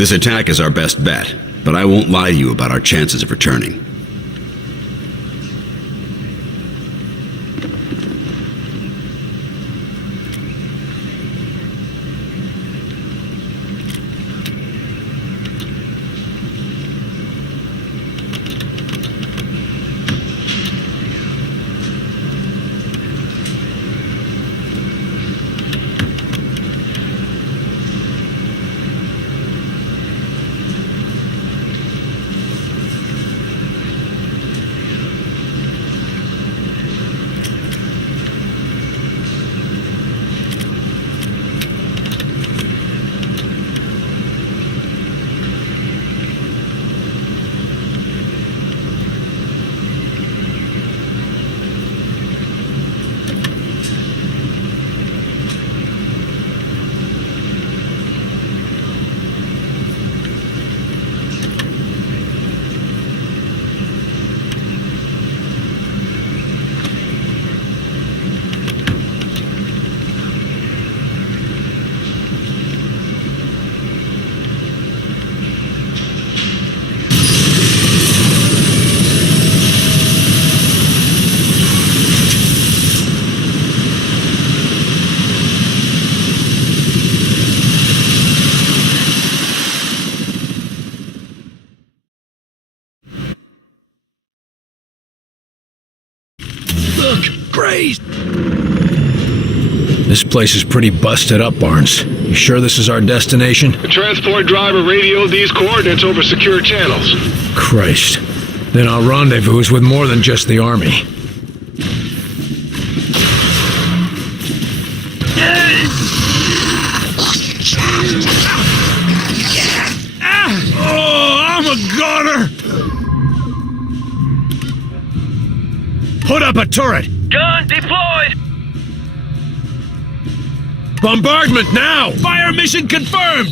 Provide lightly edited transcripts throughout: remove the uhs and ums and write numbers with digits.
This attack is our best bet, but I won't lie to you about our chances of returning. Great! This place is pretty busted up, Barnes. You sure this is our destination? The transport driver radioed these coordinates over secure channels. Christ. Then our rendezvous is with more than just the army. Oh, I'm a goner! Put up a turret! Gun deployed! Bombardment now! Fire mission confirmed!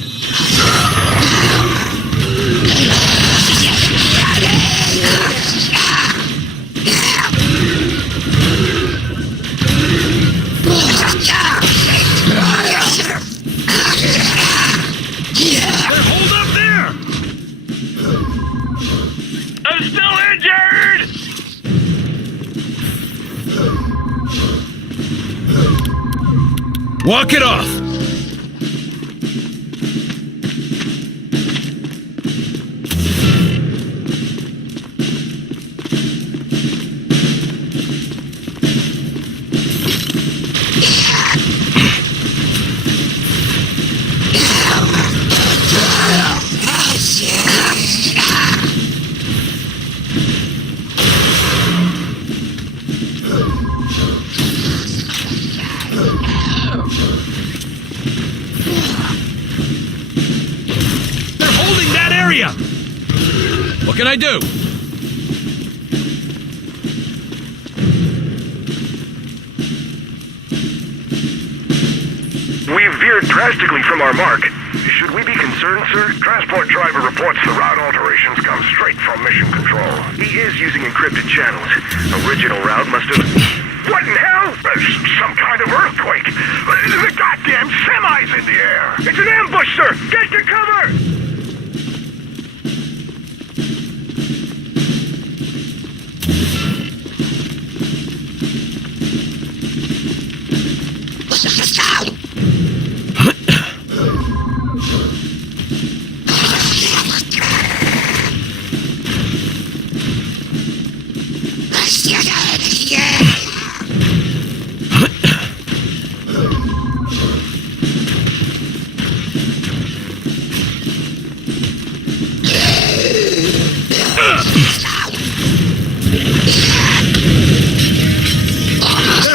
Hold up there! I'm still injured! Walk it off! What can I do? We've veered drastically from our mark. Should we be concerned, sir? Transport driver reports the route alterations come straight from mission control. He is using encrypted channels. Original route must have... What in hell? Some kind of earthquake. The goddamn semi's in the air. It's an ambush, sir. Get to cover!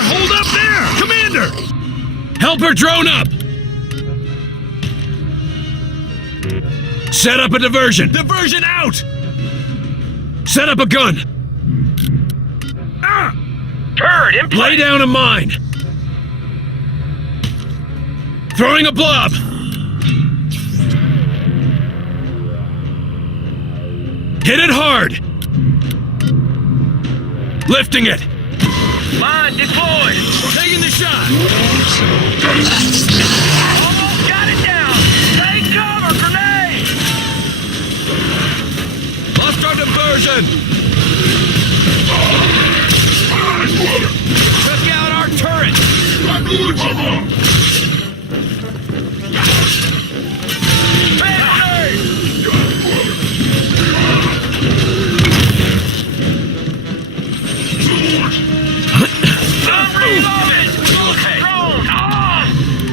Hold up there! Commander! Helper drone up! Set up a diversion! Diversion out! Set up a gun! Turret in place! Lay down a mine! Throwing a blob! Hit it hard! Lifting it! Mine deployed! Taking the shot! Almost got it down! Take cover, grenade!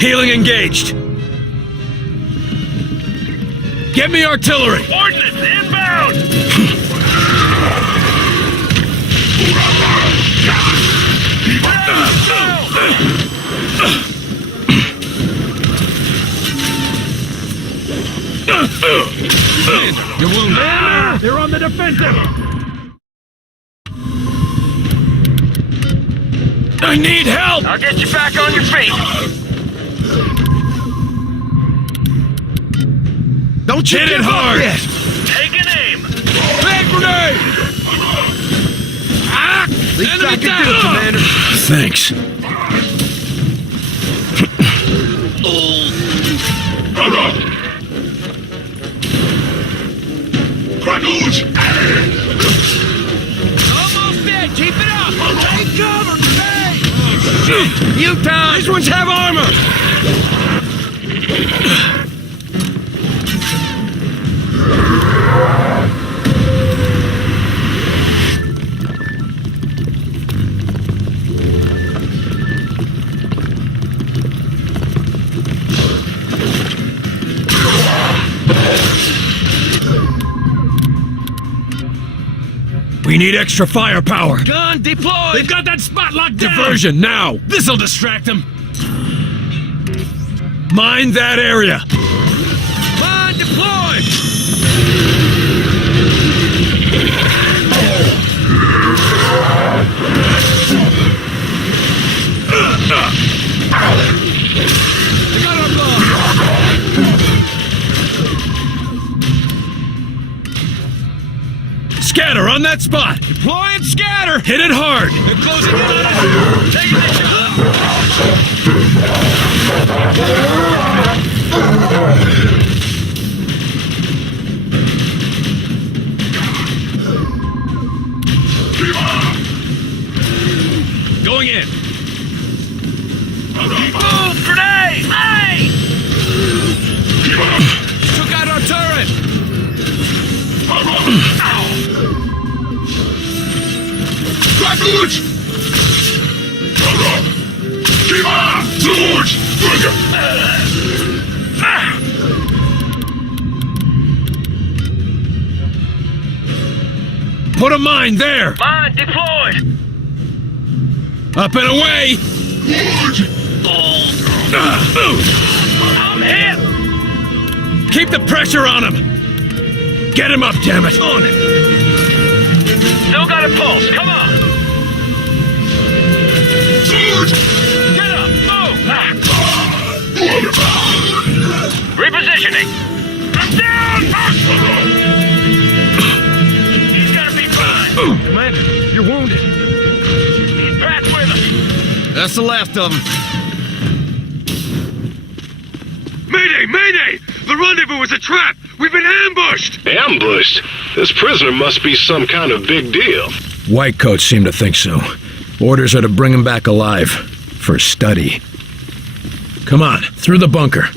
Healing engaged. Get me artillery. Ordnance inbound! You're wounded. They're on the defensive. I need help. I'll get you back on your feet. Don't hit it hard. Take an aim. Hand grenade. Ah! Least I can do, Commander. Thanks. Almost dead. Keep it up. Take cover. Hey. U-turn. These ones have armor. We need extra firepower. Gun deployed. They've got that spot locked down. Diversion now. This'll distract them. Mine that area. Mine deployed. Scatter on that spot. Deploy and scatter. Hit it hard. They're closing in on us. Take initiative. Going in. Move, grenade! Hey! Took out our turret. Put a mine there. Mine deployed! Up and away. I'm hit! Keep the pressure on him. Get him up, damn it. On it. Still got a pulse, come on! Get up, move! Repositioning! I'm down! He's gonna be fine! Commander, you're wounded. He's back with us! That's the last of them. Mayday! Mayday! The rendezvous was a trap! We've been ambushed! Ambushed? This prisoner must be some kind of big deal. Whitecoats seem to think so. Orders are to bring him back alive. For study. Come on, through the bunker.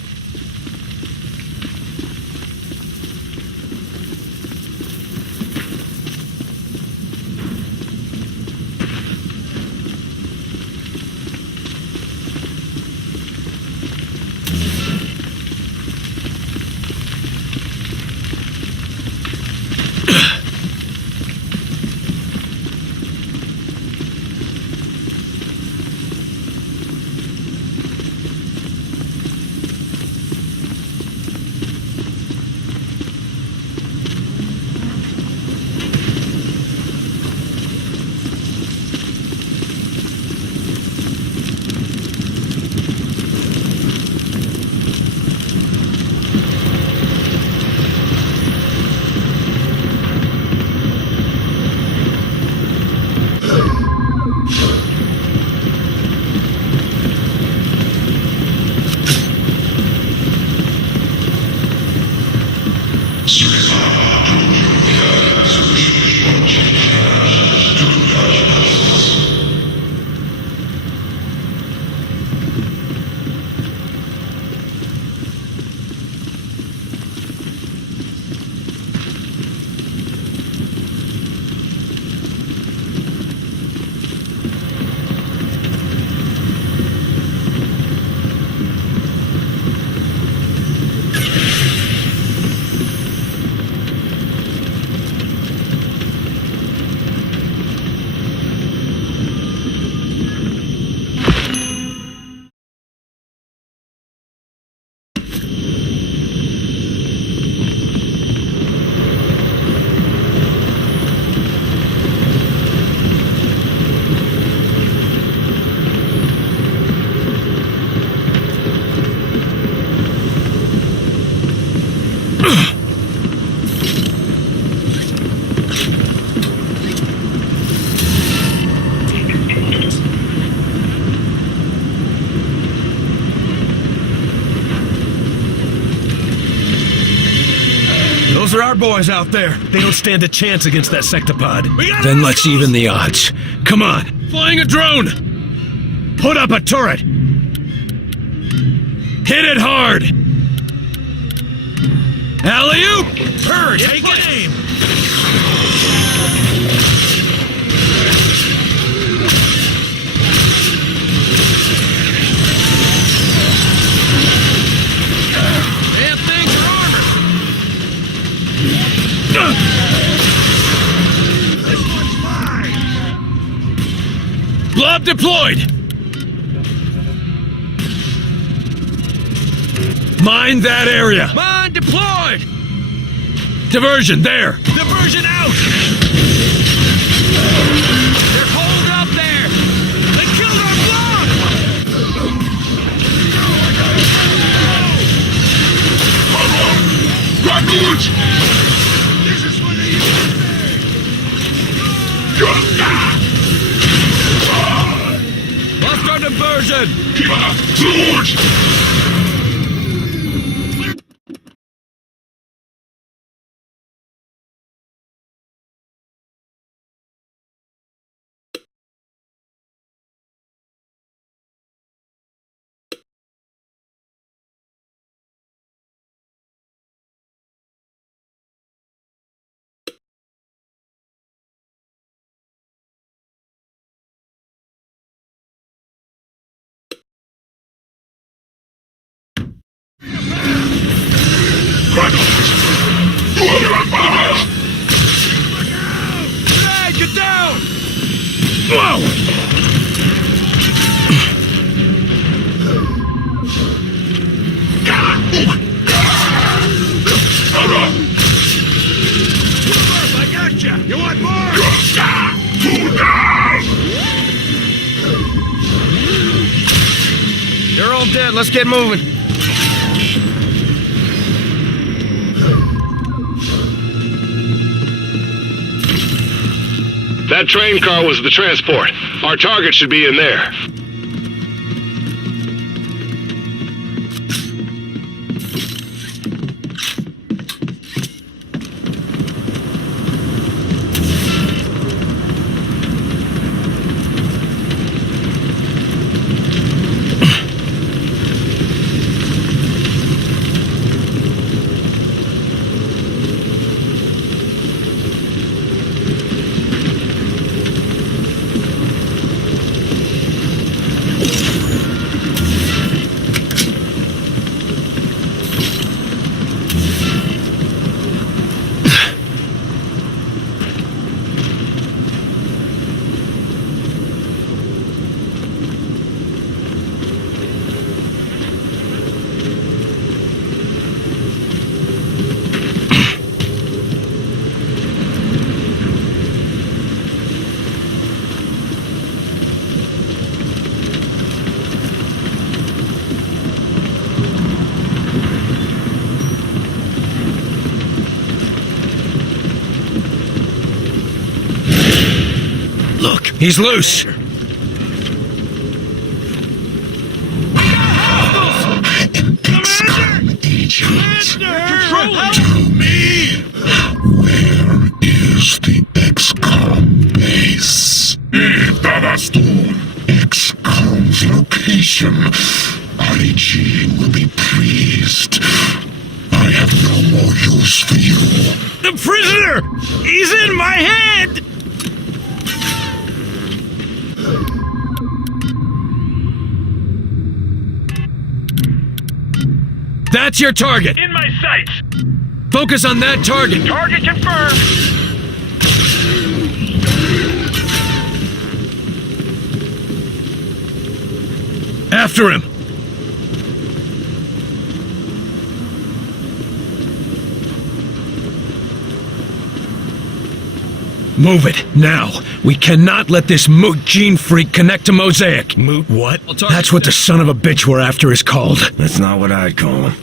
Those are our boys out there. They don't stand a chance against that sectopod. Then let's even the odds. Come on. Flying a drone! Put up a turret! Hit it hard! Alley-oop! Hurry, take aim! Damn things are armored! This one's mine! Blob deployed! Mine that area! Mine deployed! Diversion, there! Diversion out! They're holed up there! They killed our blob! Records! This is what they used to say! Bust our diversion! George! Hey, get down! Whoa! I gotcha! You want more? You're all dead. Let's get moving. That train car was the transport. Our target should be in there. Look, he's loose. XCOM agent. Control Tell me, where is the XCOM base? Davaston. XCOM's location. Jeen will be pleased. I have no more use for you. The prisoner! He's in my head! That's your target! In my sights! Focus on that target! Target confirmed! After him! Move it, now! We cannot let this moot Jeen freak connect to Mosaic! Moot what? That's what the son of a bitch we're after is called. That's not what I'd call him.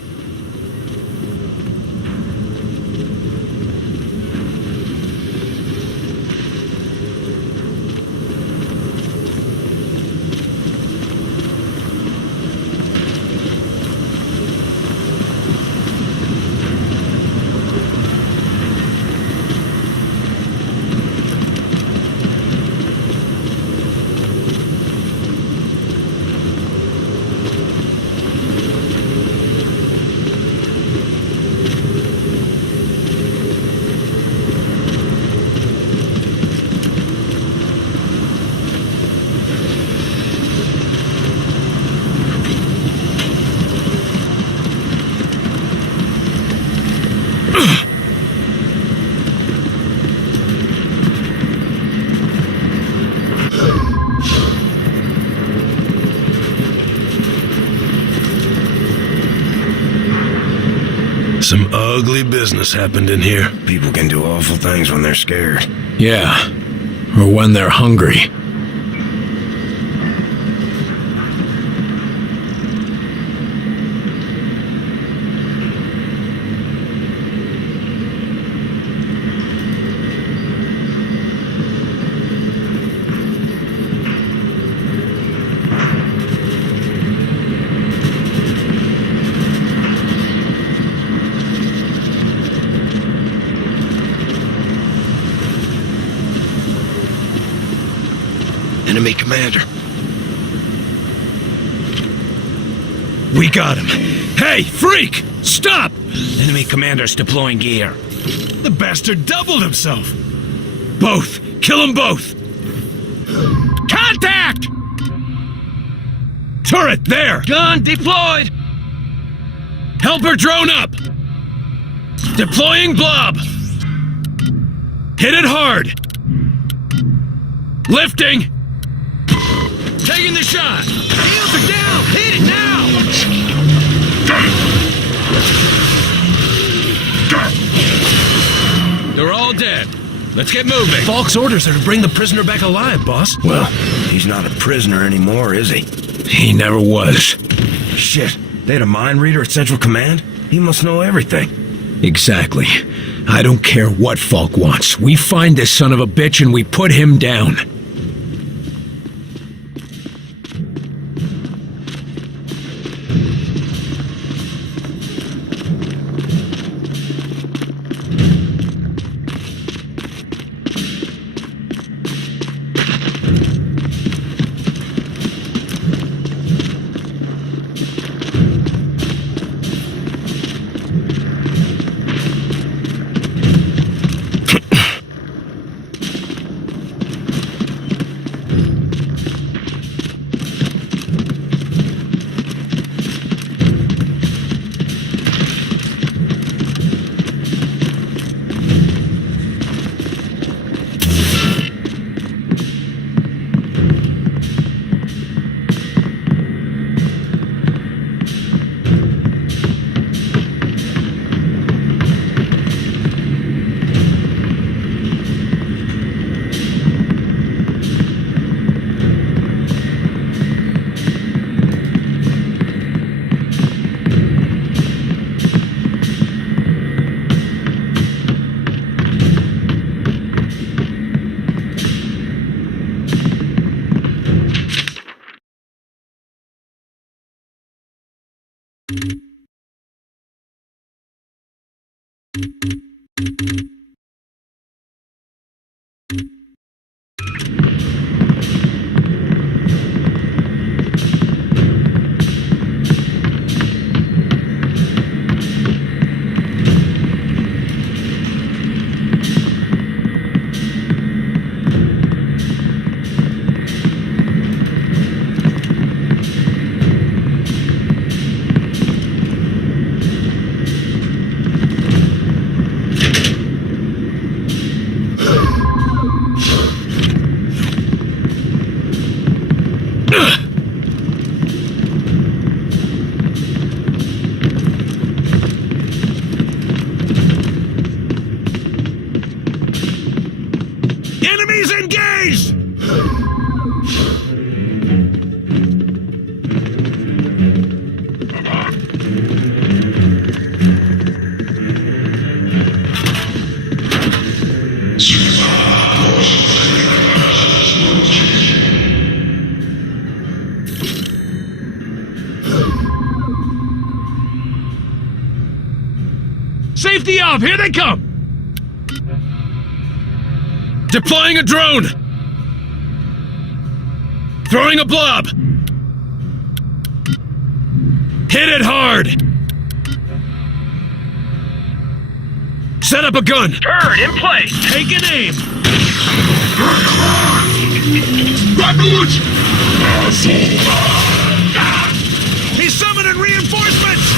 Some ugly business happened in here. People can do awful things when they're scared. Yeah, or when they're hungry. Enemy commander. We got him. Hey, freak! Stop! Enemy commander's deploying gear. The bastard doubled himself. Both! Kill them both! Contact! Turret, there! Gun deployed! Helper drone up! Deploying blob! Hit it hard! Lifting! Taking the shot! Shields are down! Hit it now! They're all dead. Let's get moving. Falk's orders are to bring the prisoner back alive, boss. Well, he's not a prisoner anymore, is he? He never was. Shit, they had a mind reader at Central Command? He must know everything. Exactly. I don't care what Falk wants. We find this son of a bitch and we put him down. Enemies engaged! Safety off! Here they come! Deploying a drone! Throwing a blob! Hit it hard! Set up a gun! Turret in place! Take an aim! He's summoning reinforcements!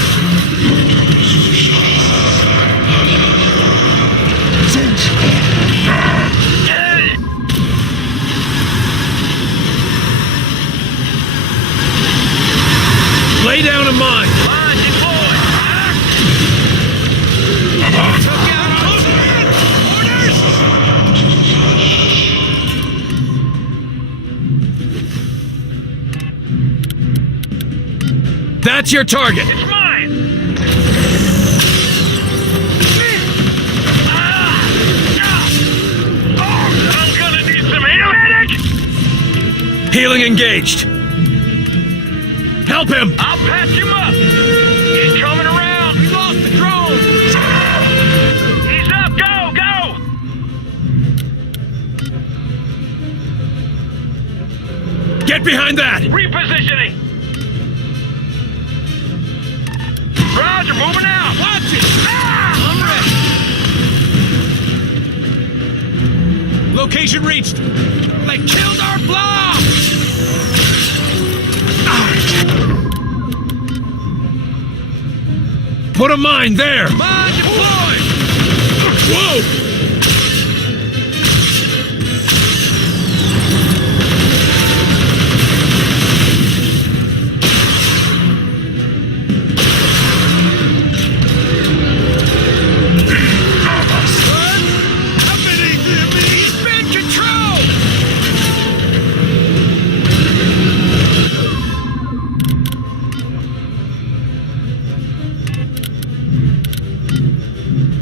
That's your target. It's mine! I'm gonna need some healing! Healing engaged. Help him! I'll patch him up! He's coming around! We lost the drone! He's up! Go! Go! Get behind that! Repositioning! Roger, moving out! Watch it! I'm ready! Location reached! They killed our blob! Put a mine there! Mine deployed! Whoa!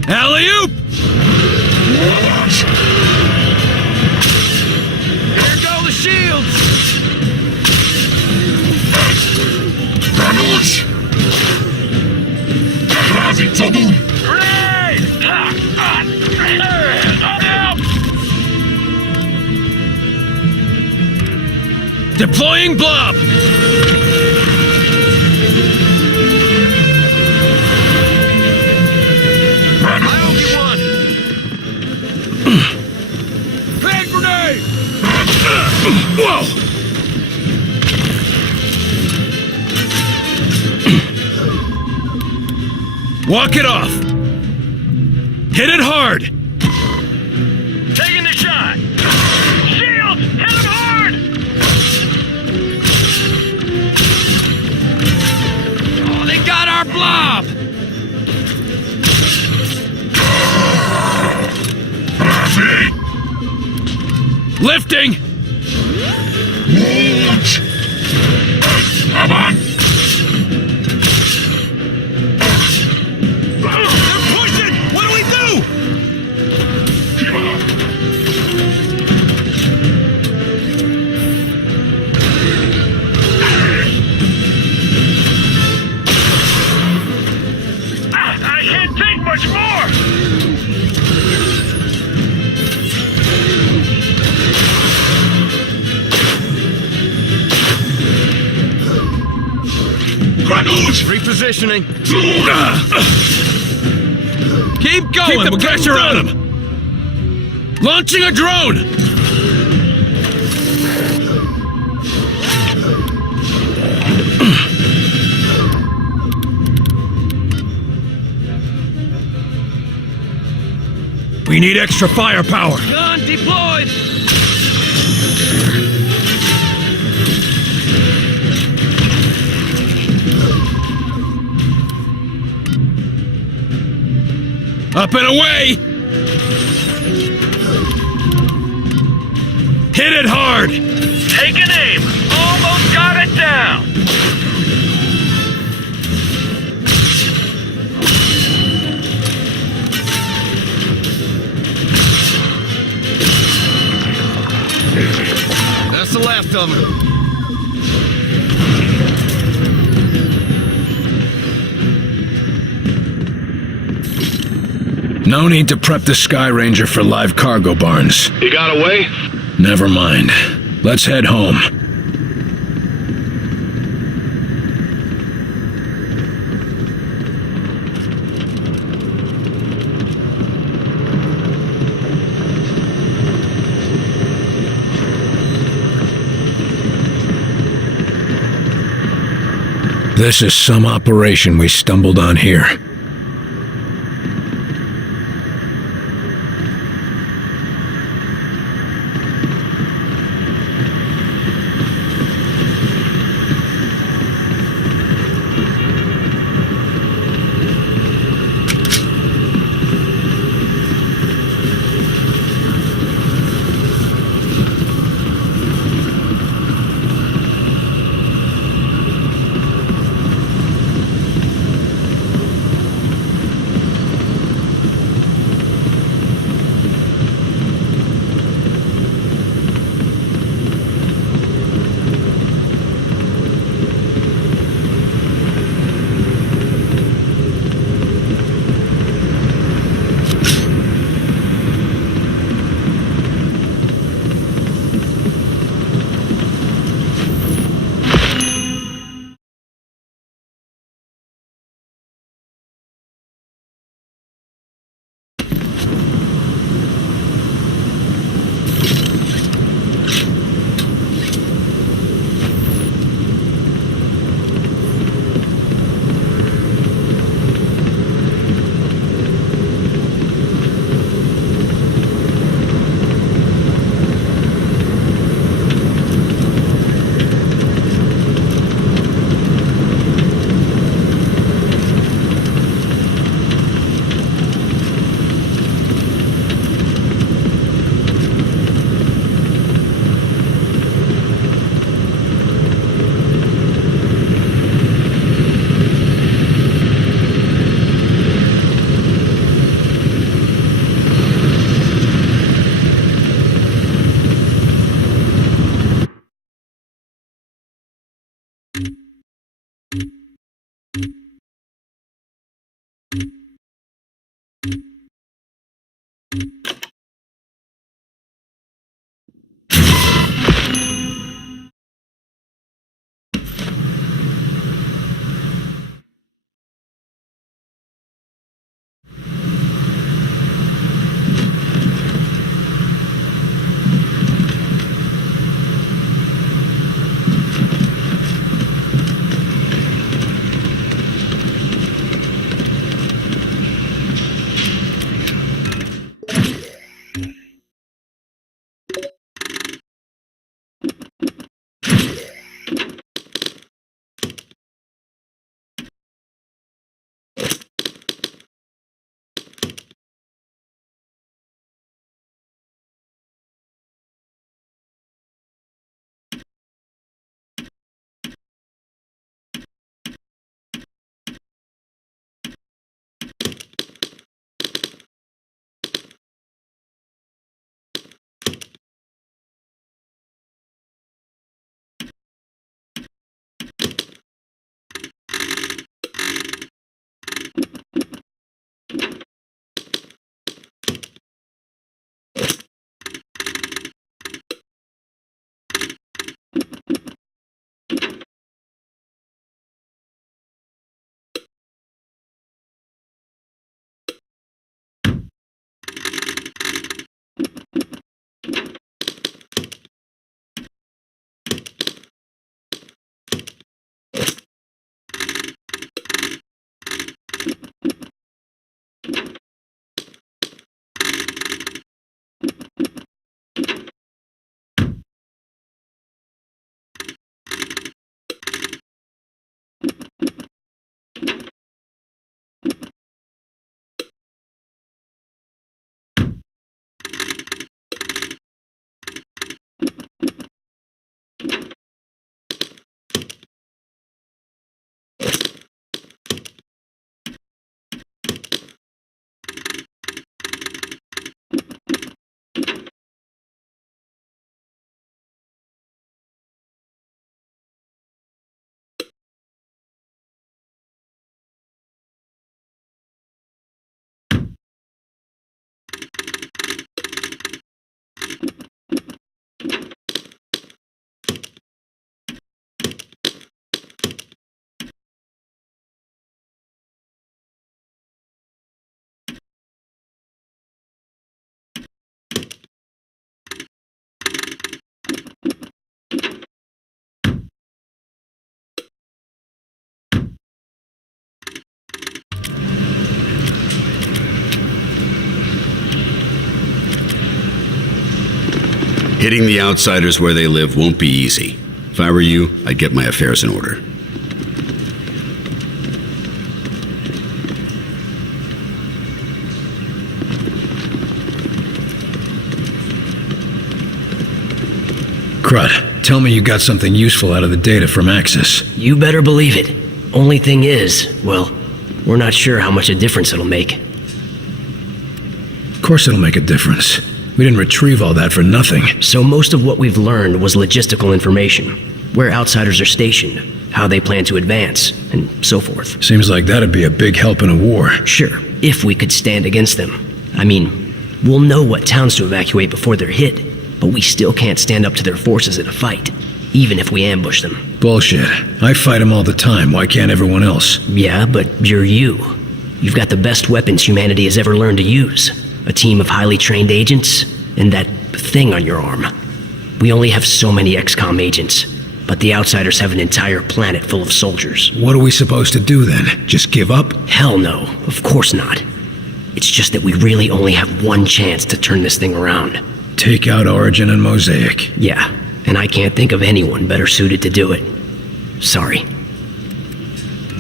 Alley-oop! Here go the shields! Granus! Grenade! Deploying blob! Hand grenade! Whoa! Walk it off! Hit it hard! Taking the shot! Shield! Hit him hard! Oh, they got our blob! Lifting! Come on! They're pushing! What do we do? Keep up! I can't take much more! Granus! Repositioning. Keep going! Keep the pressure on him! Launching a drone! We need extra firepower! Gun deployed! Up and away! Hit it hard! Taking aim! Almost got it down! That's the last of them. No need to prep the Sky Ranger for live cargo barns. You got away? Never mind. Let's head home. This is some operation we stumbled on here. Hitting the outsiders where they live won't be easy. If I were you, I'd get my affairs in order. Crud, tell me you got something useful out of the data from Axis. You better believe it. Only thing is, well, we're not sure how much a difference it'll make. Of course it'll make a difference. We didn't retrieve all that for nothing. So most of what we've learned was logistical information. Where outsiders are stationed, how they plan to advance, and so forth. Seems like that'd be a big help in a war. Sure, if we could stand against them. I mean, we'll know what towns to evacuate before they're hit, but we still can't stand up to their forces in a fight, even if we ambush them. Bullshit. I fight them all the time. Why can't everyone else? Yeah, but you're you. You've got the best weapons humanity has ever learned to use. A team of highly trained agents, and that thing on your arm. We only have so many XCOM agents, but the outsiders have an entire planet full of soldiers. What are we supposed to do then? Just give up? Hell no, of course not. It's just that we really only have one chance to turn this thing around. Take out Origin and Mosaic. Yeah, and I can't think of anyone better suited to do it. Sorry.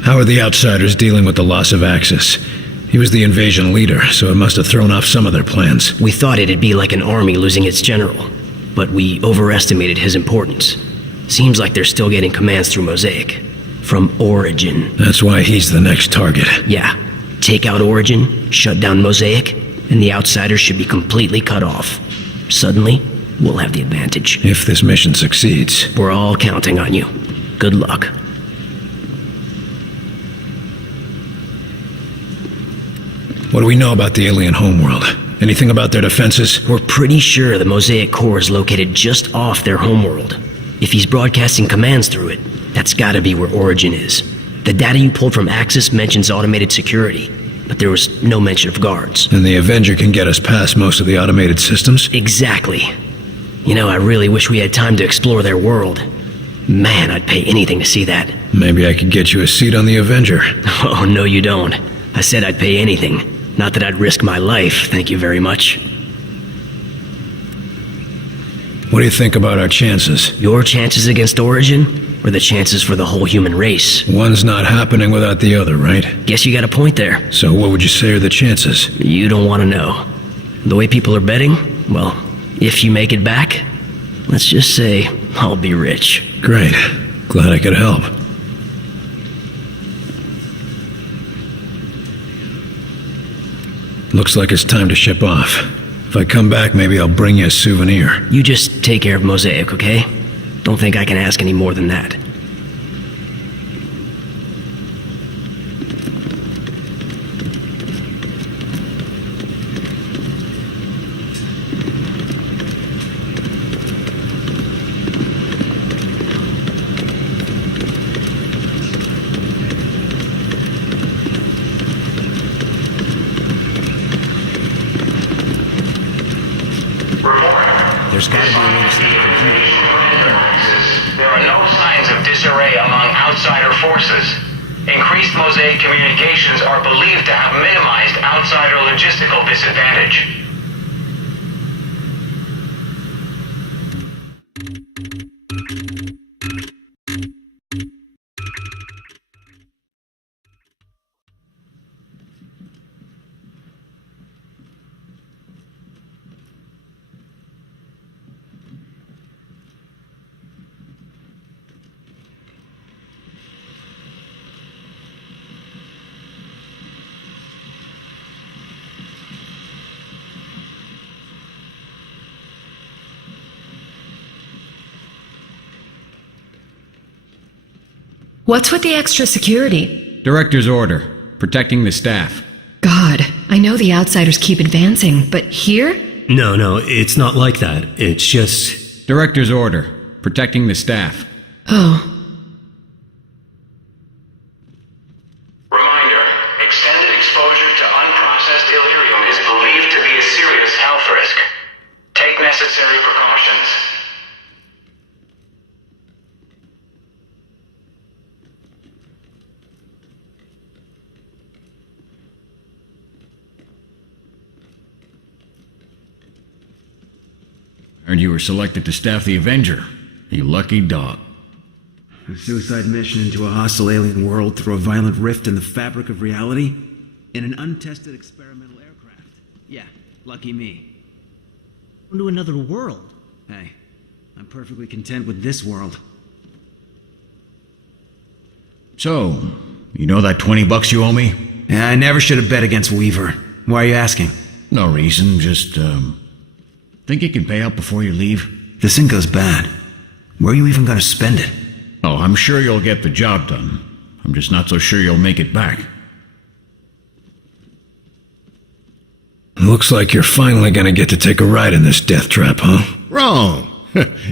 How are the outsiders dealing with the loss of Axis? He was the invasion leader, so it must have thrown off some of their plans. We thought it'd be like an army losing its general, but we overestimated his importance. Seems like they're still getting commands through Mosaic. From Origin. That's why he's the next target. Yeah. Take out Origin, shut down Mosaic, and the outsiders should be completely cut off. Suddenly, we'll have the advantage. If this mission succeeds. We're all counting on you. Good luck. What do we know about the alien homeworld? Anything about their defenses? We're pretty sure the Mosaic core is located just off their homeworld. If he's broadcasting commands through it, that's gotta be where Origin is. The data you pulled from Axis mentions automated security, but there was no mention of guards. And the Avenger can get us past most of the automated systems? Exactly. You know, I really wish we had time to explore their world. Man, I'd pay anything to see that. Maybe I could get you a seat on the Avenger. Oh, no you don't. I said I'd pay anything. Not that I'd risk my life, thank you very much. What do you think about our chances? Your chances against Origin, or the chances for the whole human race? One's not happening without the other, right? Guess you got a point there. So what would you say are the chances? You don't want to know. The way people are betting, well, if you make it back, let's just say I'll be rich. Great. Glad I could help. Looks like it's time to ship off. If I come back, maybe I'll bring you a souvenir. You just take care of Mosaic, okay? Don't think I can ask any more than that. There's gotta be a way to stop the computer. There are no signs of disarray among outsider forces. Increased Mosaic communications are believed to have minimized outsider logistical disadvantage. What's with the extra security? Director's order. Protecting the staff. God, I know the outsiders keep advancing, but here? No, it's not like that. It's just... Director's order. Protecting the staff. Oh. Reminder, extended exposure to unprocessed Illyrium is believed to be a serious health risk. Take necessary precautions. Heard you were selected to staff the Avenger. You lucky dog. A suicide mission into a hostile alien world through a violent rift in the fabric of reality? In an untested experimental aircraft. Yeah, lucky me. Into another world. Hey, I'm perfectly content with this world. So, you know that $20 you owe me? Yeah, I never should have bet against Weaver. Why are you asking? No reason, just, think you can pay up before you leave? This thing goes bad. Where are you even gonna spend it? Oh, I'm sure you'll get the job done. I'm just not so sure you'll make it back. Looks like you're finally gonna get to take a ride in this death trap, huh? Wrong.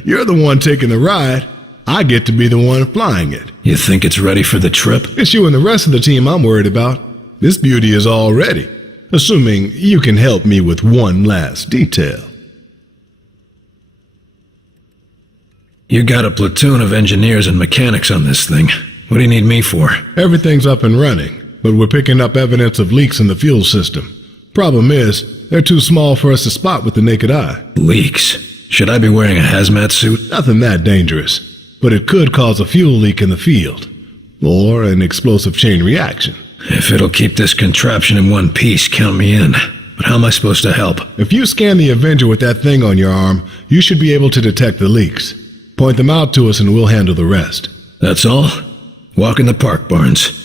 You're the one taking the ride. I get to be the one flying it. You think it's ready for the trip? It's you and the rest of the team I'm worried about. This beauty is all ready. Assuming you can help me with one last detail. You got a platoon of engineers and mechanics on this thing. What do you need me for? Everything's up and running, but we're picking up evidence of leaks in the fuel system. Problem is, they're too small for us to spot with the naked eye. Leaks? Should I be wearing a hazmat suit? Nothing that dangerous, but it could cause a fuel leak in the field. Or an explosive chain reaction. If it'll keep this contraption in one piece, count me in. But how am I supposed to help? If you scan the Avenger with that thing on your arm, you should be able to detect the leaks. Point them out to us and we'll handle the rest. That's all? Walk in the park, Barnes.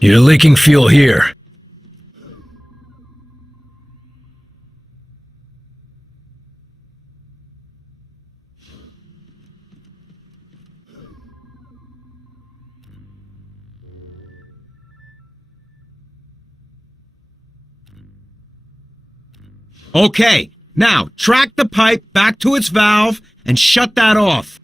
You're leaking fuel here. Okay, now track the pipe back to its valve and shut that off.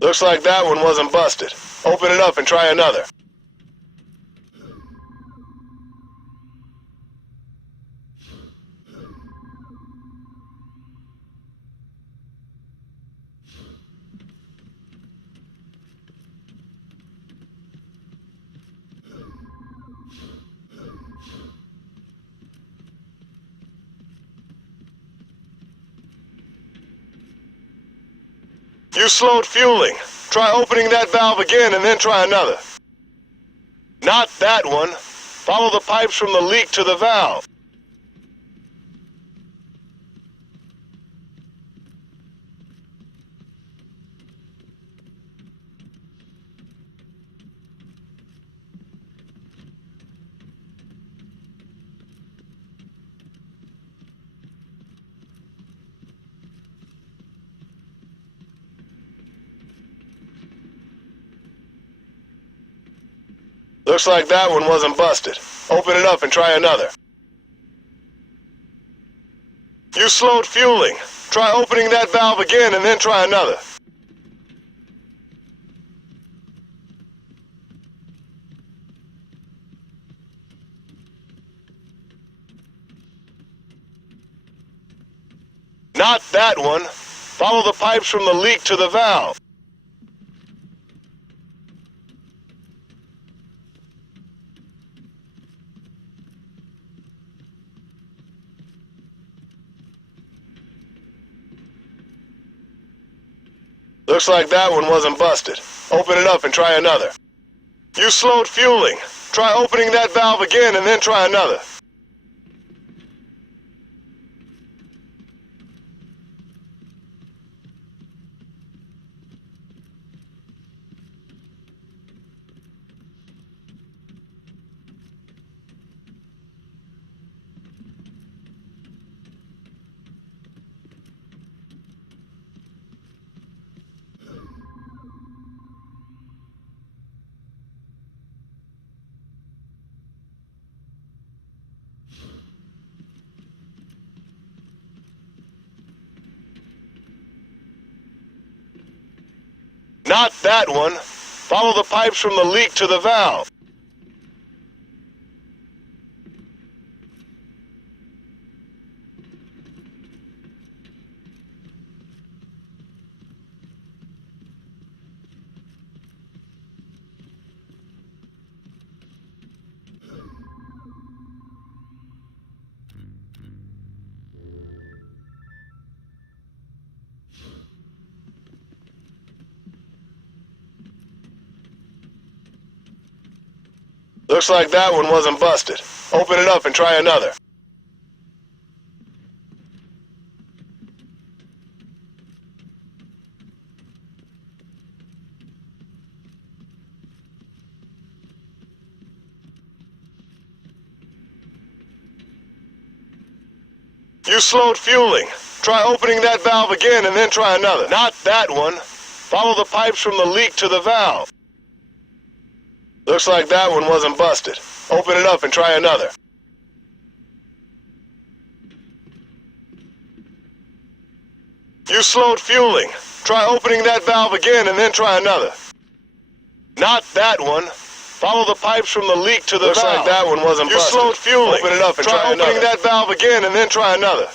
Looks like that one wasn't busted. Open it up and try another. You slowed fueling. Try opening that valve again and then try another. Not that one. Follow the pipes from the leak to the valve. Looks like that one wasn't busted. Open it up and try another. You slowed fueling. Try opening that valve again and then try another. Not that one. Follow the pipes from the leak to the valve. Looks like that one wasn't busted. Open it up and try another. You slowed fueling. Try opening that valve again and then try another. Not that one. Follow the pipes from the leak to the valve. Looks like that one wasn't busted. Open it up and try another. You slowed fueling. Try opening that valve again and then try another. Not that one. Follow the pipes from the leak to the valve. Looks like that one wasn't busted. Open it up and try another. You slowed fueling. Try opening that valve again and then try another. Not that one. Follow the pipes from the leak to the valve. Looks like that one wasn't busted. You slowed fueling. Open it up and try another. Opening that valve again and then try another.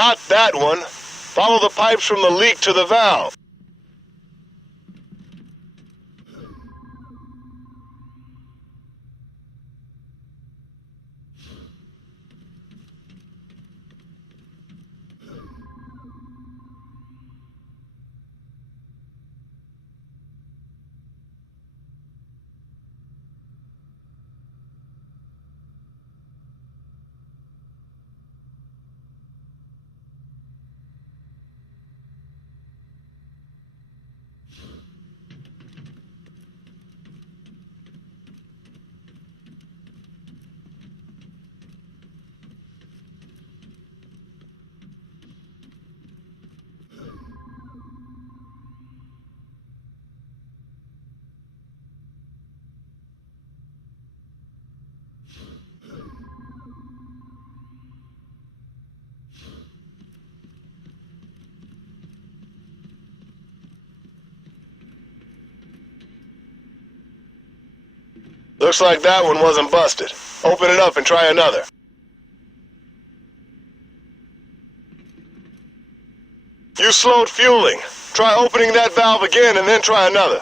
Not that one. Follow the pipes from the leak to the valve. Looks like that one wasn't busted. Open it up and try another. You slowed fueling. Try opening that valve again and then try another.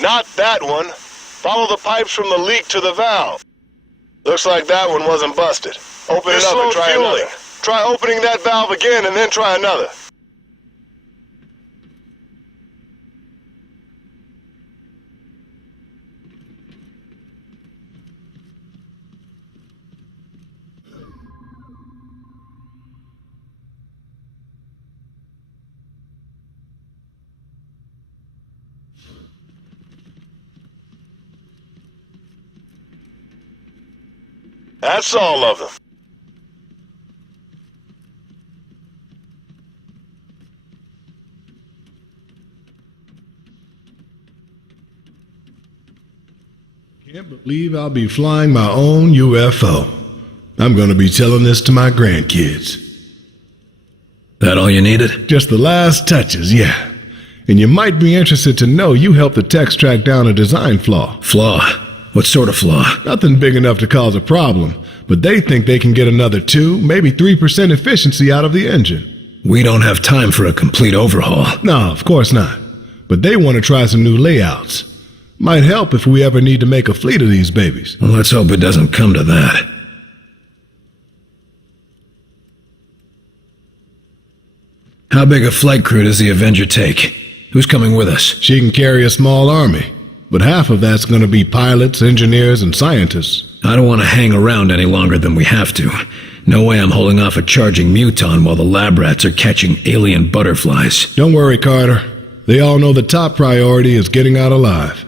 Not that one. Follow the pipes from the leak to the valve. Looks like that one wasn't busted. Open it up and try another. Try opening that valve again and then try another. That's all of them. Can't believe I'll be flying my own UFO. I'm gonna be telling this to my grandkids. That all you needed? Just the last touches, yeah. And you might be interested to know you helped the techs track down a design flaw. Flaw? What sort of flaw? Nothing big enough to cause a problem, but they think they can get another 2, maybe 3% efficiency out of the engine. We don't have time for a complete overhaul. No, of course not. But they want to try some new layouts. Might help if we ever need to make a fleet of these babies. Well, let's hope it doesn't come to that. How big a flight crew does the Avenger take? Who's coming with us? She can carry a small army, but half of that's going to be pilots, engineers, and scientists. I don't want to hang around any longer than we have to. No way I'm holding off a charging muton while the lab rats are catching alien butterflies. Don't worry, Carter. They all know the top priority is getting out alive.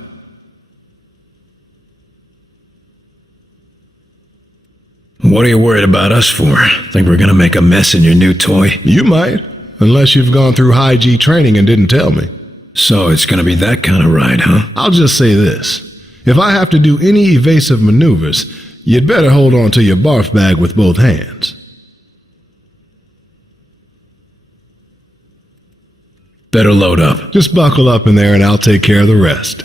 What are you worried about us for? Think we're gonna make a mess in your new toy? You might, unless you've gone through high G training and didn't tell me. So it's gonna be that kind of ride, huh? I'll just say this. If I have to do any evasive maneuvers, you'd better hold on to your barf bag with both hands. Better load up. Just buckle up in there and I'll take care of the rest.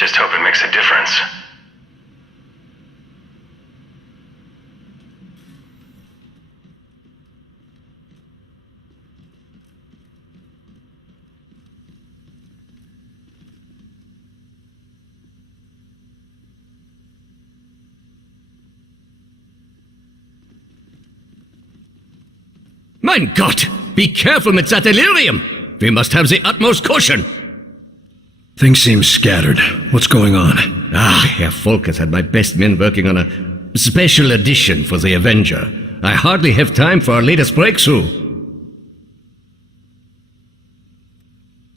Just hope it makes a difference. Mein Gott! Be careful with that delirium! We must have the utmost caution! Things seem scattered. What's going on? Herr Volkers had my best men working on a special edition for the Avenger. I hardly have time for our latest breakthrough.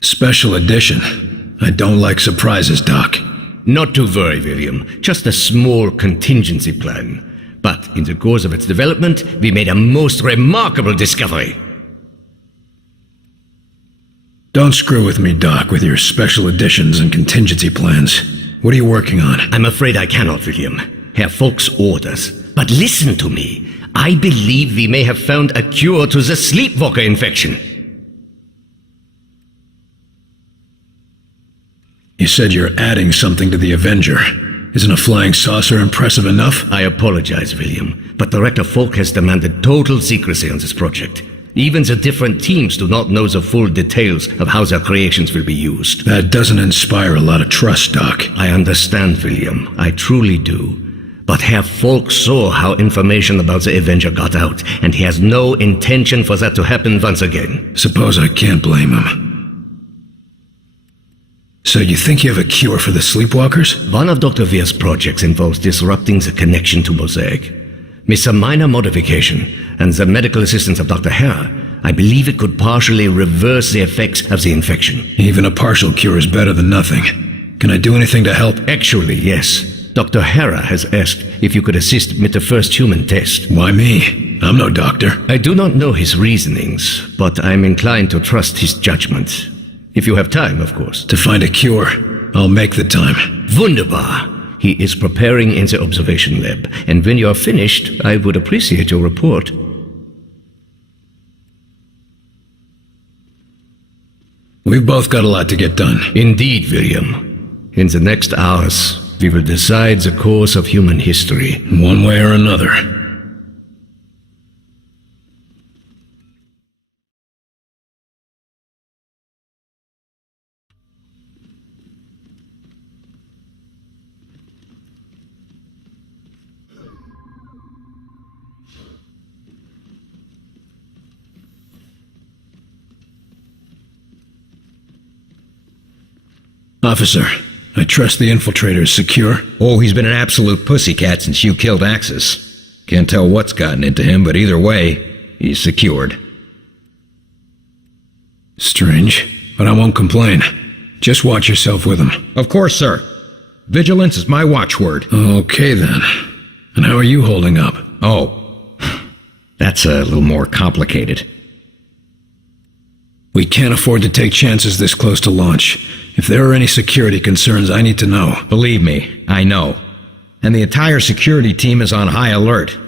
Special edition? I don't like surprises, Doc. Not to worry, William. Just a small contingency plan. But in the course of its development, we made a most remarkable discovery. Don't screw with me, Doc, with your special editions and contingency plans. What are you working on? I'm afraid I cannot, William. Herr Folk's orders. But listen to me. I believe we may have found a cure to the sleepwalker infection. You said you're adding something to the Avenger. Isn't a flying saucer impressive enough? I apologize, William, but Director Folk has demanded total secrecy on this project. Even the different teams do not know the full details of how their creations will be used. That doesn't inspire a lot of trust, Doc. I understand, William. I truly do. But Herr Folk saw how information about the Avenger got out, and he has no intention for that to happen once again. Suppose I can't blame him. So you think you have a cure for the sleepwalkers? One of Dr. Weir's projects involves disrupting the connection to Mosaic. With a minor modification and the medical assistance of Dr. Hera, I believe it could partially reverse the effects of the infection. Even a partial cure is better than nothing. Can I do anything to help? Actually, yes. Dr. Hera has asked if you could assist with the first human test. Why me? I'm no doctor. I do not know his reasonings, but I'm inclined to trust his judgment. If you have time, of course. To find a cure, I'll make the time. Wunderbar. He is preparing in the observation lab, and when you are finished, I would appreciate your report. We've both got a lot to get done. Indeed, William. In the next hours, we will decide the course of human history. One way or another. Officer, I trust the infiltrator is secure. Oh, he's been an absolute pussycat since you killed Axis. Can't tell what's gotten into him, but either way, he's secured. Strange, but I won't complain. Just watch yourself with him. Of course, sir. Vigilance is my watchword. Okay, then. And how are you holding up? Oh, that's a little more complicated. We can't afford to take chances this close to launch. If there are any security concerns, I need to know. Believe me, I know. And the entire security team is on high alert.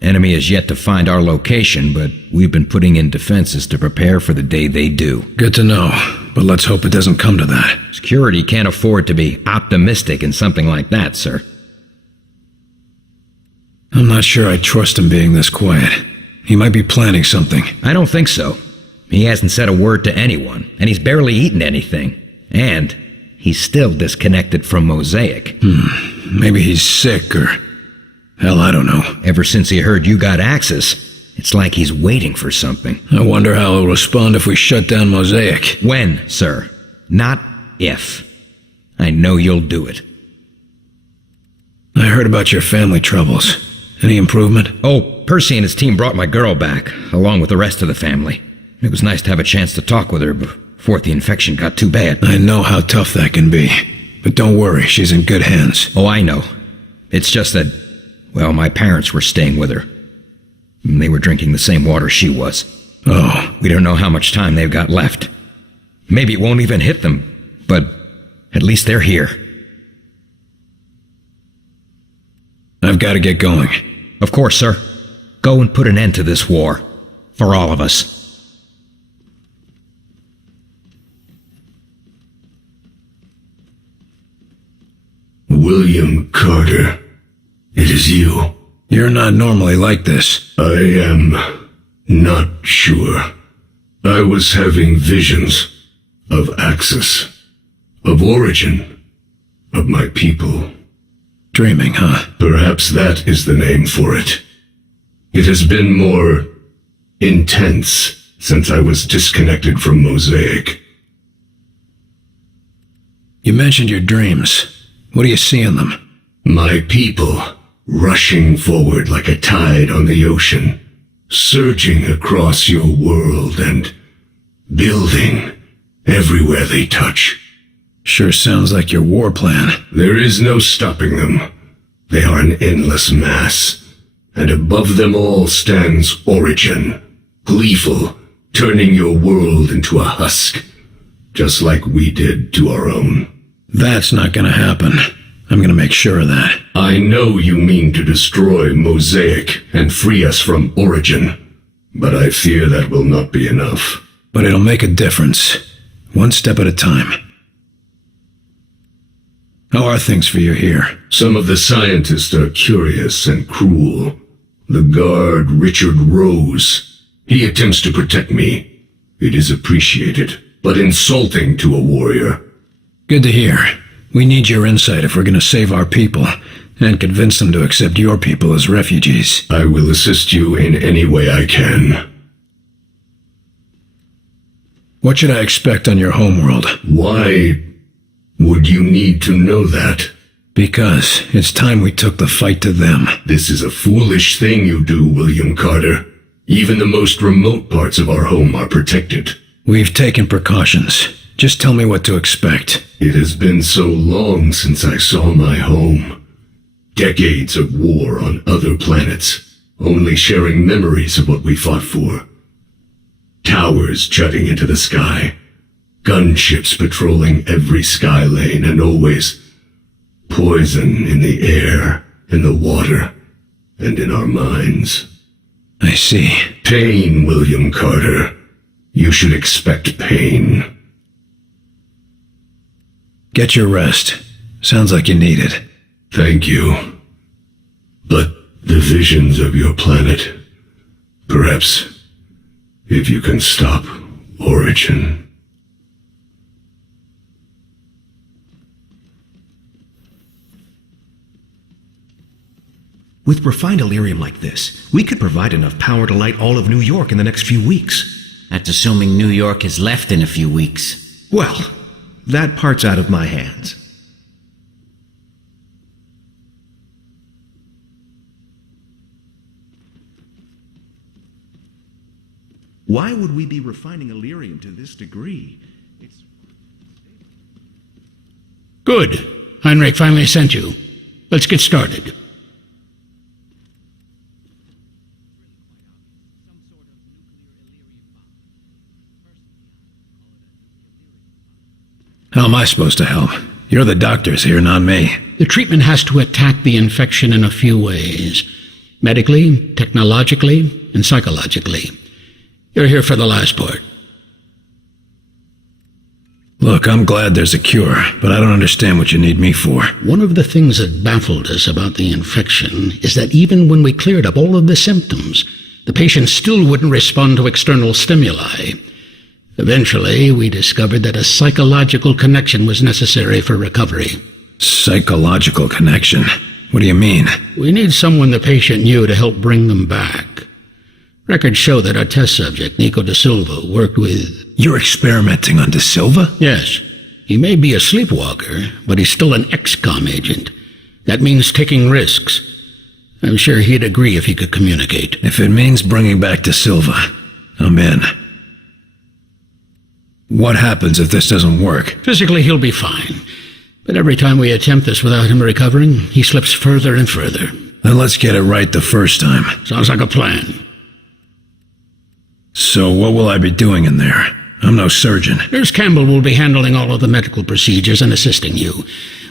Enemy has yet to find our location, but we've been putting in defenses to prepare for the day they do. Good to know, but let's hope it doesn't come to that. Security can't afford to be optimistic in something like that, sir. I'm not sure I trust him being this quiet. He might be planning something. I don't think so. He hasn't said a word to anyone, and he's barely eaten anything. And he's still disconnected from Mosaic. Maybe he's sick or... hell, I don't know. Ever since he heard you got Axis, it's like he's waiting for something. I wonder how he'll respond if we shut down Mosaic. When, sir? Not if. I know you'll do it. I heard about your family troubles. Any improvement? Oh, Percy and his team brought my girl back, along with the rest of the family. It was nice to have a chance to talk with her before the infection got too bad. I know how tough that can be. But don't worry, she's in good hands. Oh, I know. It's just that, well, my parents were staying with her. They were drinking the same water she was. Oh. We don't know how much time they've got left. Maybe it won't even hit them, but at least they're here. I've got to get going. Of course, sir. Go and put an end to this war. For all of us. William Carter, it is you. You're not normally like this. I am not sure. I was having visions of Axis, of origin, of my people. Dreaming, huh? Perhaps that is the name for it. It has been more intense since I was disconnected from Mosaic. You mentioned your dreams. What do you see in them? My people, rushing forward like a tide on the ocean, surging across your world and building everywhere they touch, Sure sounds like your war plan. There is no stopping them. They are an endless mass. And above them all stands Origin, gleeful, turning your world into a husk, just like we did to our own. That's not gonna happen. I'm gonna make sure of that. I know you mean to destroy Mosaic and free us from Origin, but I fear that will not be enough. But it'll make a difference. One step at a time. How are things for you here? Some of the scientists are curious and cruel. The guard, Richard Rose, he attempts to protect me. It is appreciated, but insulting to a warrior. Good to hear. We need your insight if we're gonna save our people, and convince them to accept your people as refugees. I will assist you in any way I can. What should I expect on your homeworld? Why would you need to know that? Because it's time we took the fight to them. This is a foolish thing you do, William Carter. Even the most remote parts of our home are protected. We've taken precautions. Just tell me what to expect. It has been so long since I saw my home. Decades of war on other planets, only sharing memories of what we fought for. Towers jutting into the sky. Gunships patrolling every sky lane, and always poison in the air, in the water, and in our minds. I see. Pain, William Carter. You should expect pain. Get your rest. Sounds like you need it. Thank you. But the visions of your planet, perhaps, if you can stop Origin. With refined Illyrium like this, we could provide enough power to light all of New York in the next few weeks. That's assuming New York is left in a few weeks. Well, that part's out of my hands. Why would we be refining Illyrium to this degree? Good. Heinrich finally sent you. Let's get started. How am I supposed to help? You're the doctors here, not me. The treatment has to attack the infection in a few ways. Medically, technologically, and psychologically. You're here for the last part. Look, I'm glad there's a cure, but I don't understand what you need me for. One of the things that baffled us about the infection is that even when we cleared up all of the symptoms, the patient still wouldn't respond to external stimuli. Eventually, we discovered that a psychological connection was necessary for recovery. Psychological connection? What do you mean? We need someone the patient knew to help bring them back. Records show that our test subject, Nico Da Silva, worked with... You're experimenting on Da Silva? Yes. He may be a sleepwalker, but he's still an XCOM agent. That means taking risks. I'm sure he'd agree if he could communicate. If it means bringing back Da Silva, I'm in. What happens if this doesn't work? Physically, he'll be fine. But every time we attempt this without him recovering, he slips further and further. Then let's get it right the first time. Sounds like a plan. So what will I be doing in there? I'm no surgeon. Nurse Campbell will be handling all of the medical procedures and assisting you.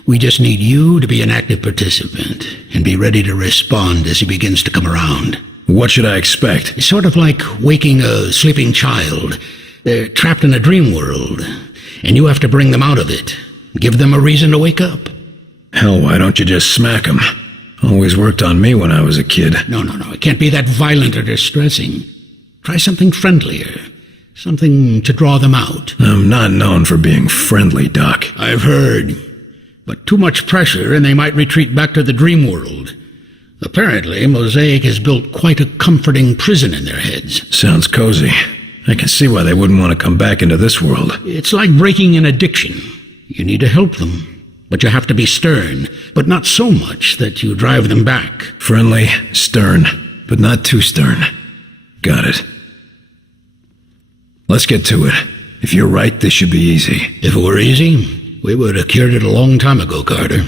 We just need you to be an active participant and be ready to respond as he begins to come around. What should I expect? It's sort of like waking a sleeping child. They're trapped in a dream world, and you have to bring them out of it. Give them a reason to wake up. Hell, why don't you just smack them? Always worked on me when I was a kid. No. It can't be that violent or distressing. Try something friendlier. Something to draw them out. I'm not known for being friendly, Doc. I've heard. But too much pressure and they might retreat back to the dream world. Apparently, Mosaic has built quite a comforting prison in their heads. Sounds cozy. I can see why they wouldn't want to come back into this world. It's like breaking an addiction. You need to help them, but you have to be stern, but not so much that you drive them back. Friendly, stern, but not too stern. Got it. Let's get to it. If you're right, this should be easy. If it were easy, we would have cured it a long time ago, Carter.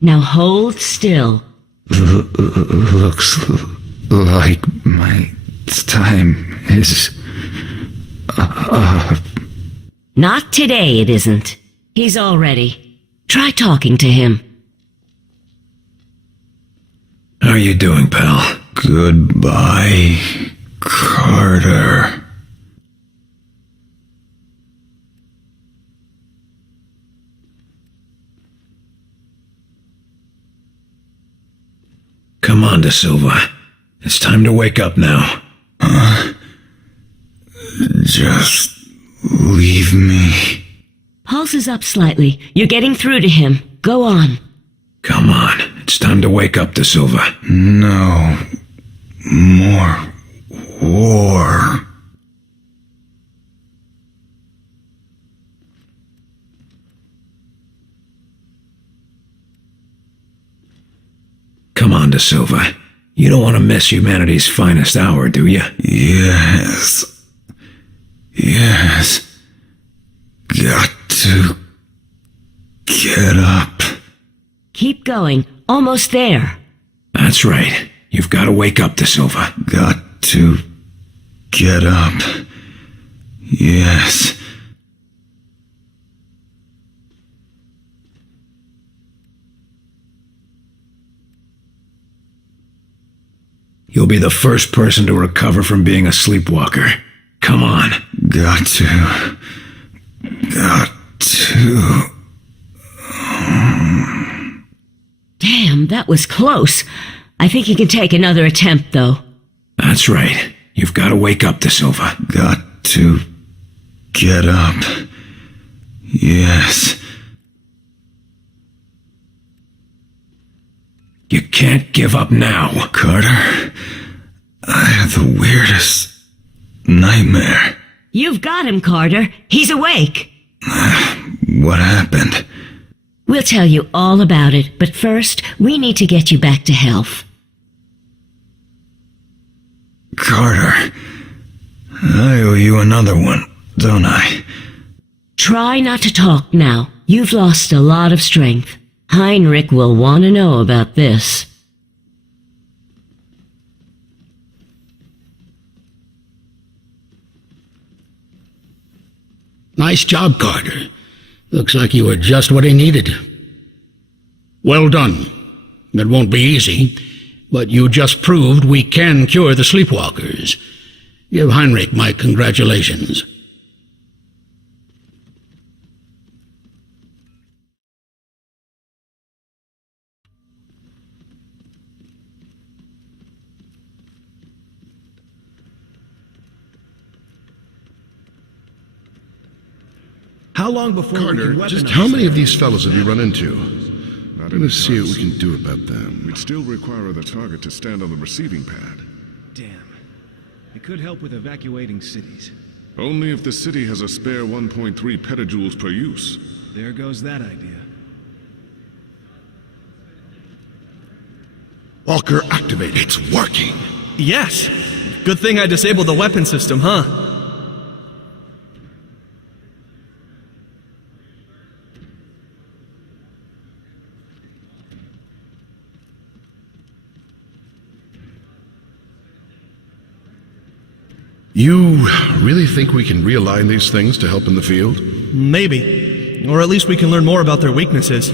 Now hold still. Looks like my time is up. Not today, it isn't. He's all ready. Try talking to him. How are you doing, pal? Goodbye, Carter. Come on, De Silva. It's time to wake up now. Just leave me. Pulse is up slightly. You're getting through to him. Go on. Come on. It's time to wake up, De Silva. No more war. Come on, De Silva. You don't want to miss humanity's finest hour, do you? Yes. Got to get up. Keep going. Almost there. That's right. You've got to wake up, De Silva. Got to get up. Yes. You'll be the first person to recover from being a sleepwalker. Come on. Got to. Damn, that was close. I think you can take another attempt, though. That's right. You've got to wake up, De Silva. Got to get up. Yes. You can't give up now. Carter, I had the weirdest nightmare. You've got him, Carter. He's awake. What happened? We'll tell you all about it, but first, we need to get you back to health. Carter, I owe you another one, don't I? Try not to talk now. You've lost a lot of strength. Heinrich will want to know about this. Nice job, Carter. Looks like you were just what he needed. Well done. It won't be easy, but you just proved we can cure the sleepwalkers. Give Heinrich my congratulations. How long before Carter, we can just weaponize how many them? of these fellows have you run into? Let's see what we can do about them. We'd still require the target to stand on the receiving pad. Damn. It could help with evacuating cities. Only if the city has a spare 1.3 petajoules per use. There goes that idea. Walker activated. It's working. Yes. Good thing I disabled the weapon system, huh? You really think we can realign these things to help in the field? Maybe. Or at least we can learn more about their weaknesses.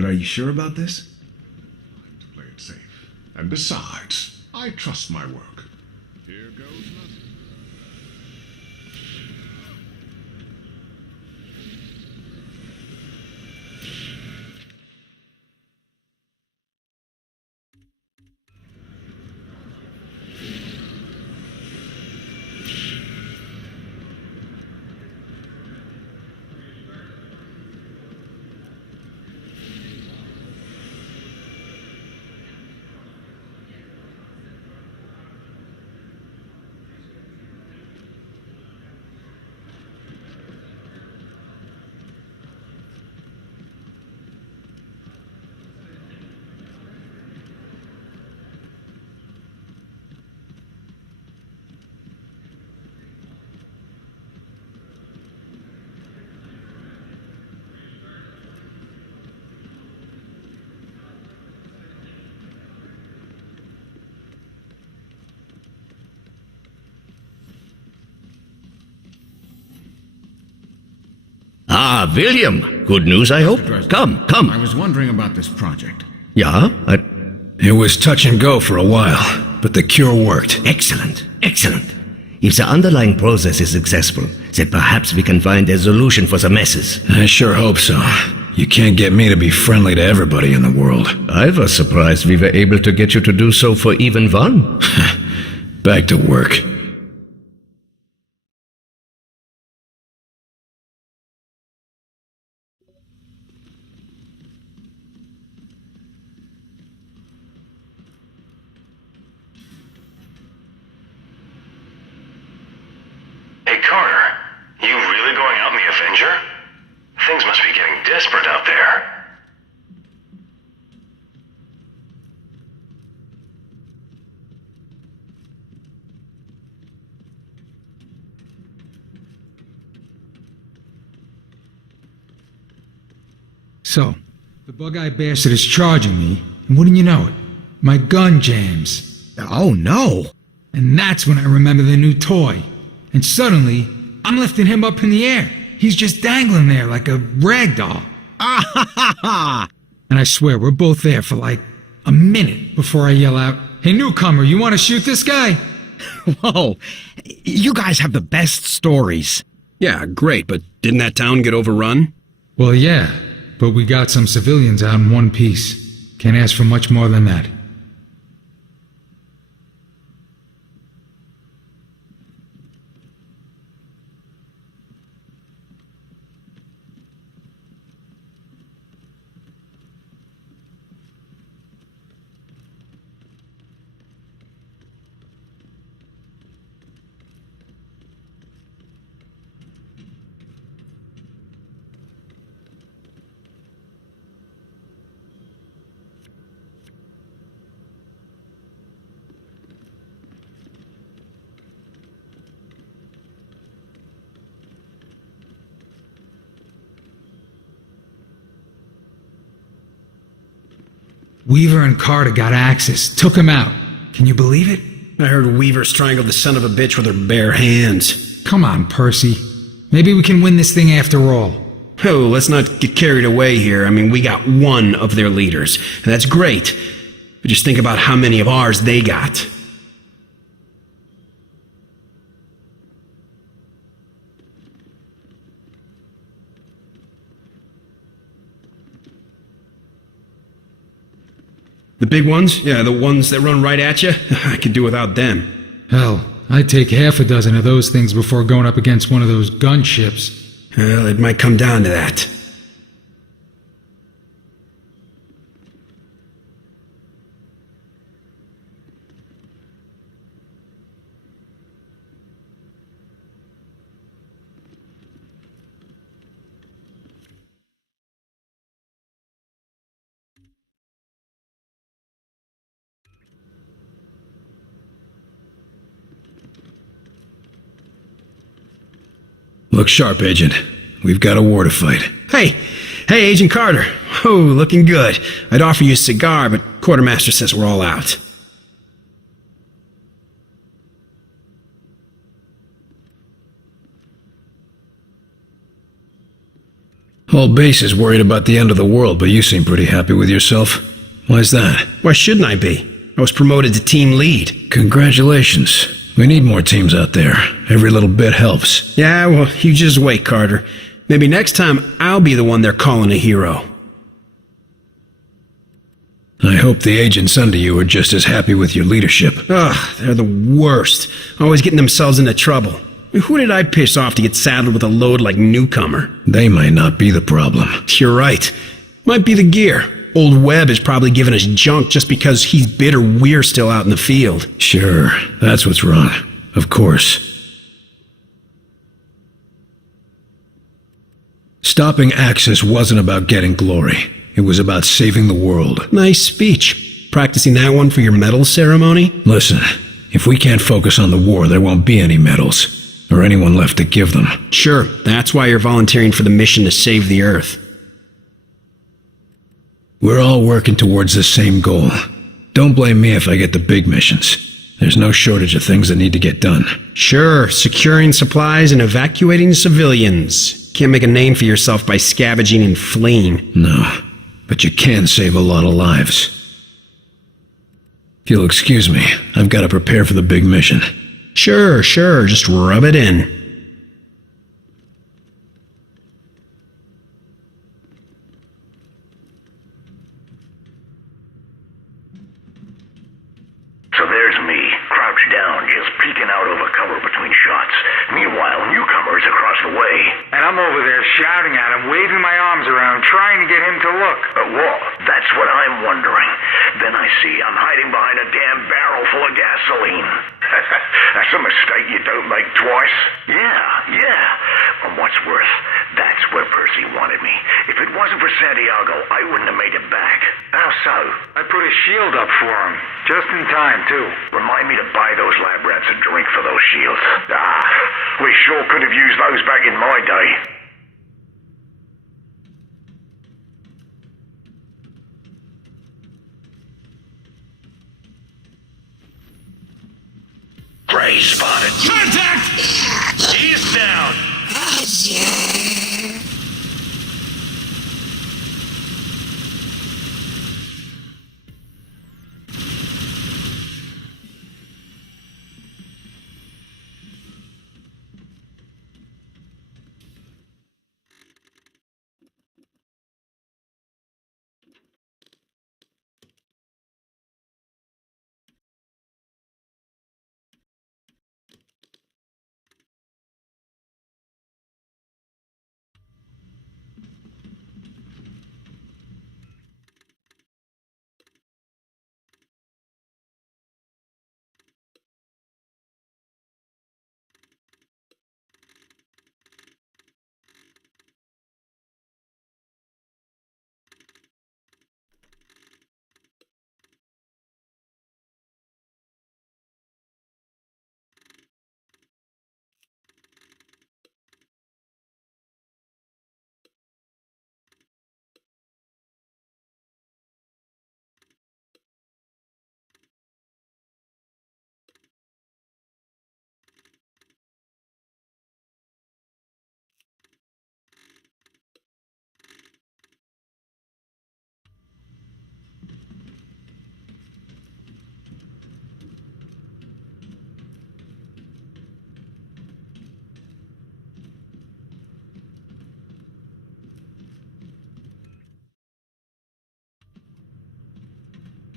But are you sure about this? To play it safe. And besides, I trust my work. Here goes nothing. Ah, William. Good news, I hope. Come, come. I was wondering about this project. Yeah? It was touch and go for a while, but the cure worked. Excellent, excellent. If the underlying process is successful, then perhaps we can find a solution for the messes. I sure hope so. You can't get me to be friendly to everybody in the world. I was surprised we were able to get you to do so for even one. Back to work. Hey, Carter, you really going out in the Avenger? Things must be getting desperate out there. So, the bug-eyed bastard is charging me, and wouldn't you know it, my gun jams. Oh no! And that's when I remember the new toy. And suddenly, I'm lifting him up in the air. He's just dangling there like a rag doll. Ah ha ha ha! And I swear, we're both there for like a minute before I yell out, "Hey newcomer, you want to shoot this guy?" Whoa, you guys have the best stories. Yeah, great, but didn't that town get overrun? Well, yeah, but we got some civilians out in one piece. Can't ask for much more than that. Weaver and Carter got access, took him out. Can you believe it? I heard Weaver strangled the son of a bitch with her bare hands. Come on, Percy. Maybe we can win this thing after all. Oh, let's not get carried away here. I mean, we got one of their leaders. And that's great. But just think about how many of ours they got. The big ones? Yeah, the ones that run right at you? I could do without them. Hell, I'd take half a dozen of those things before going up against one of those gunships. Well, it might come down to that. Look sharp, Agent. We've got a war to fight. Hey, Agent Carter. Oh, looking good. I'd offer you a cigar, but Quartermaster says we're all out. Whole base is worried about the end of the world, but you seem pretty happy with yourself. Why's that? Why shouldn't I be? I was promoted to team lead. Congratulations. We need more teams out there. Every little bit helps. Yeah, well, you just wait, Carter. Maybe next time I'll be the one they're calling a hero. I hope the agents under you are just as happy with your leadership. Ugh, they're the worst. Always getting themselves into trouble. Who did I piss off to get saddled with a load like newcomer? They might not be the problem. You're right. Might be the gear. Old Webb is probably giving us junk just because he's bitter we're still out in the field. Sure, that's what's wrong. Of course. Stopping Axis wasn't about getting glory. It was about saving the world. Nice speech. Practicing that one for your medal ceremony? Listen, if we can't focus on the war, there won't be any medals, or anyone left to give them. Sure, that's why you're volunteering for the mission to save the Earth. We're all working towards the same goal. Don't blame me if I get the big missions. There's no shortage of things that need to get done. Sure, securing supplies and evacuating civilians. Can't make a name for yourself by scavenging and fleeing. No, but you can save a lot of lives. If you'll excuse me, I've got to prepare for the big mission. Sure, just rub it in. So there's me, crouched down, just peeking out over cover between shots. Meanwhile, newcomers across the way. And I'm over there shouting at him, waving my arms around, trying to get him to look. Well, that's what I'm wondering. Then I see I'm hiding behind a damn barrel full of gasoline. That's a mistake you don't make twice. Yeah. For what's worth, that's where Percy wanted me. If it wasn't for Santiago, I wouldn't have made it back. How so? I put a shield up for him, just in time, too. Remind me to buy those lab rats a drink for those shields. We sure could have used those back in my day. Gray spotted. Contact! He's down.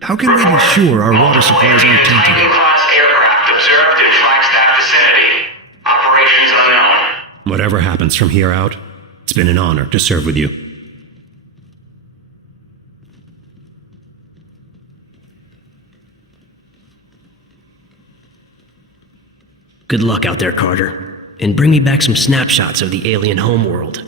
How can we be sure our water supplies aren't tainted? Aircraft observed in Flagstaff vicinity. Operations unknown. Whatever happens from here out, it's been an honor to serve with you. Good luck out there, Carter. And bring me back some snapshots of the alien homeworld.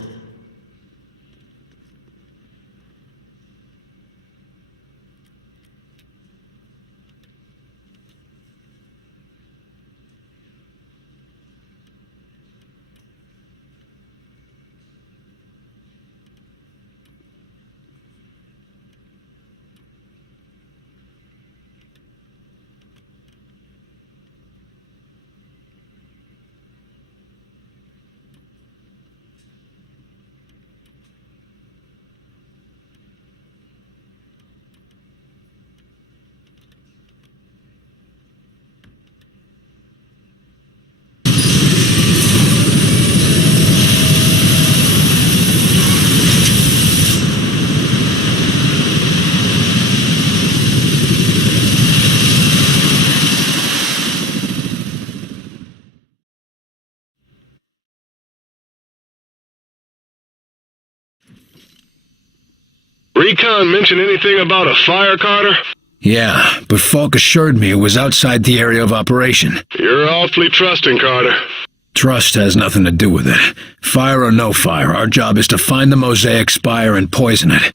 Recon mention anything about a fire, Carter? Yeah, but Falk assured me it was outside the area of operation. You're awfully trusting, Carter. Trust has nothing to do with it. Fire or no fire, our job is to find the Mosaic Spire and poison it.